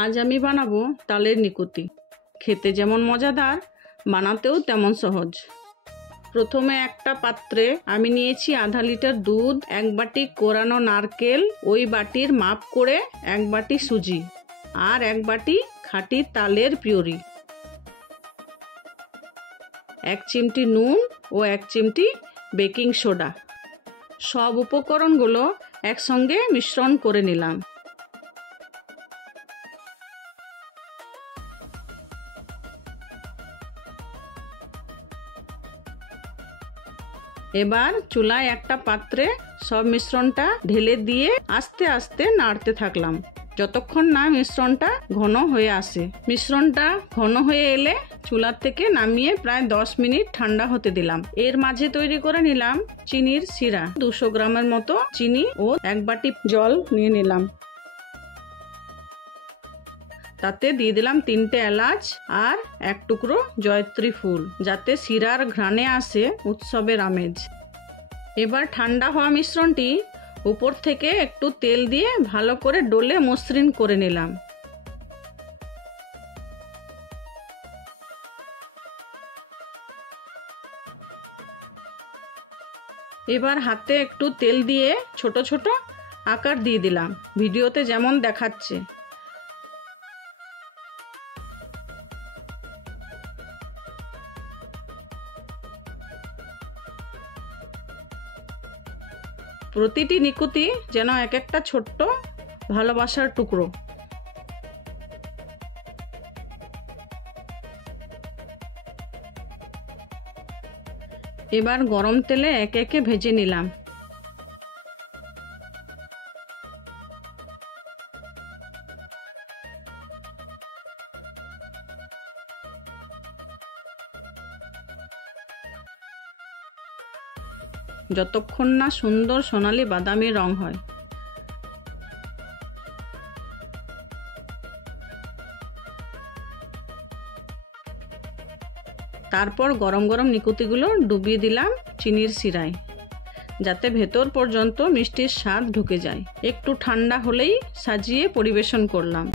আজ আমি বানাবো তালের নিকুতি। খেতে যেমন মজাদার, বানাতেও তেমন সহজ। প্রথমে একটা পাত্রে আমি নিয়েছি আধা লিটার দুধ, এক বাটি কোরানো নারকেল, ওই বাটির মাপ করে এক বাটি সুজি, আর এক বাটি খাঁটি তালের পিউরি, এক চিমটি নুন ও এক চিমটি বেকিং সোডা। সব উপকরণগুলো একসঙ্গে মিশ্রণ করে নিলাম। এবার চুলায় একটা পাত্রে সব মিশ্রণটা ঢেলে দিয়ে আস্তে আস্তে নাড়তে থাকলাম যতক্ষণ না মিশ্রণটা ঘন হয়ে আসে। মিশ্রণটা ঘন হয়ে এলে চুলার থেকে নামিয়ে প্রায় 10 মিনিট ঠান্ডা হতে দিলাম। এর মাঝে তৈরি করে নিলাম চিনির সিরা। 200 গ্রামের মতো চিনি ও এক বাটি জল নিয়ে নিলাম। তাতে দিয়ে দিলাম 3টে এলাচ আর এক টুকরো জয়ত্রী ফুল, যাতে শিরার ঘ্রাণে আসে উৎসবের আমেজ। এবার ঠান্ডা হওয়া মিশ্রণটি উপর থেকে একটু তেল দিয়ে ভালো করে ডলে মসৃণ করে নিলাম। এবার হাতে একটু তেল দিয়ে ছোট ছোট আকার দিয়ে দিলাম, ভিডিওতে যেমন দেখাচ্ছে। প্রতিটি নিকুতি যেন এক একটা ছোট্ট ভালোবাসার টুকরো। এবার গরম তেলে একে একে ভেজে নিলাম। যতক্ষণ না সুন্দর সোনালী বাদামি রং হয়। তারপর গরম গরম নিকুতিগুলো ডুবিয়ে দিলাম চিনির শিরায়, যাতে ভেতর পর্যন্ত মিষ্টির স্বাদ ঢুকে যায়। একটু ঠান্ডা হলেই সাজিয়ে পরিবেশন করলাম।